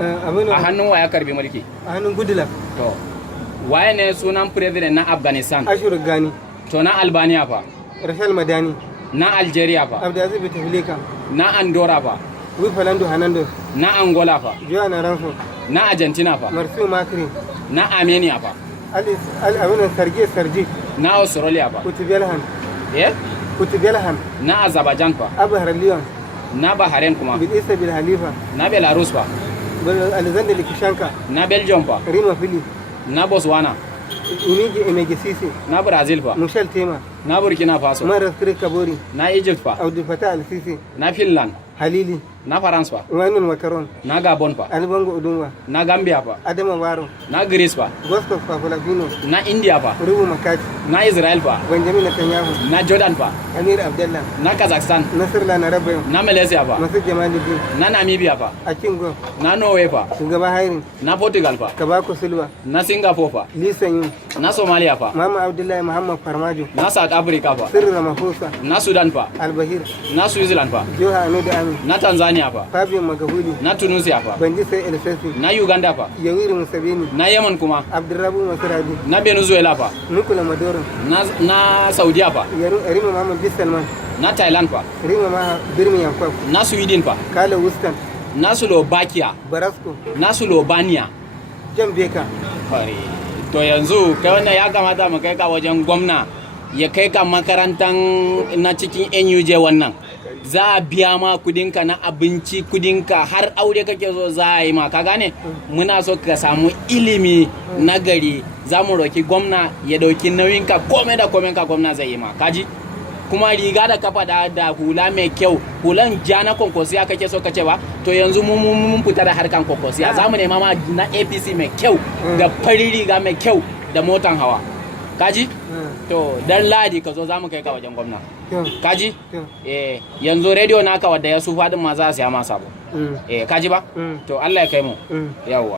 a hannun wa ya karbi mulki? A hannun Goodluck. To waye ne sunan president na Afghanistan? Ashraf Ghani. To na Albania fa? Rashal Madani. Na Algeria fa? Abdulaziz Bouteflika. Na Andorra fa? Fernando Hernandez. Na Angola fa? Joana Ranfo. Na Argentina fa? Marciu Macri. Na Armenia fa? Sergei Sarji. Na Australia fa? Kutubelhan. Kutubelhan. Na Azerbaijan fa? Abhar Leon. Na Bahrain kuma? Bil Isa Bil Halifa. Na Belarus fa? Alexander Lukashenko. Na Belgium fa? Rima Fili. Na Botswana? Inigi Emegesisi. Na Brazil fa? Michel Temer. Na Burkina Faso? Maras Kabori. Na Egypt fa? Abdul Fattah Al-Sisi. Na Finland? Halili. Na France fa? Emmanuel Macron. Na Gabon fa? Ali Bongo Odumba. Na Gambia fa? Adama Barrow. Na Greece fa? Gustav Pavlovino. Na India fa? Rubu Makati. Na Israel fa? Benjamin Netanyahu. Na Jordan fa? Amir Abdullah. Na Kazakhstan? Nasir Lanaраbayo. Na Malaysia fa? Masud Jamaluddin. Na Namibia fa? Akingo. Na Norway fa? Shugaba Hairin. Na Portugal fa? Kabako Silva. Na Singapore fa? Lee Sanyu. Na Somalia fa? Mama Abdullahi Muhammad Farmajo. Na South Africa fa? Sirri Ramaphosa. Na Sudan fa? Al-Bahir. Na Switzerland fa? Joha Ahmed Amin. Na Tanzania fa? Fabio Magafuli. Na Tunisia fa? Banji Sai El Sisi. Na Uganda fa? Yoweri Museveni. Na Yemen kuma? Abdurrabu Masaradi. Na Venezuela fa? Nicola Maduro. Na Saudiya fa? Rima Mohammed bin Salman. Na Thailand fa? Rima ma Birmi Yankov. Na Sweden fa? Kala Wustan. Na Slovakia? Barasko. Na Slovenia? Jan Beka. To yanzu kai wannan ya kamata mu kai ka wajen gwamna ya kai ka makarantar na cikin NUJ wannan. Za a biya ma kudinka na abinci, kudinka har aure kake so za a yi ma, ka gane? Muna so ka samu ilimi na gari, za mu roki gwamna ya dauki nauyinka komai da komai ka gwamna zai yi ma, kaji? Kuma riga da kafa da hula mai kyau, hulan ja na konkosiya kake so kace ba, to yanzu mun fita da harkan konkosiya, za mu nema ma na APC mai kyau da fari riga mai kyau da motan hawa, kaji? To dan ladi ka zo za mu kai ka wajen gwamna, kaji? Yanzu rediyo naka wadda ya sufa din ma za a siya ma sabo, kaji ba? To Allah ya kai mu, yawwa.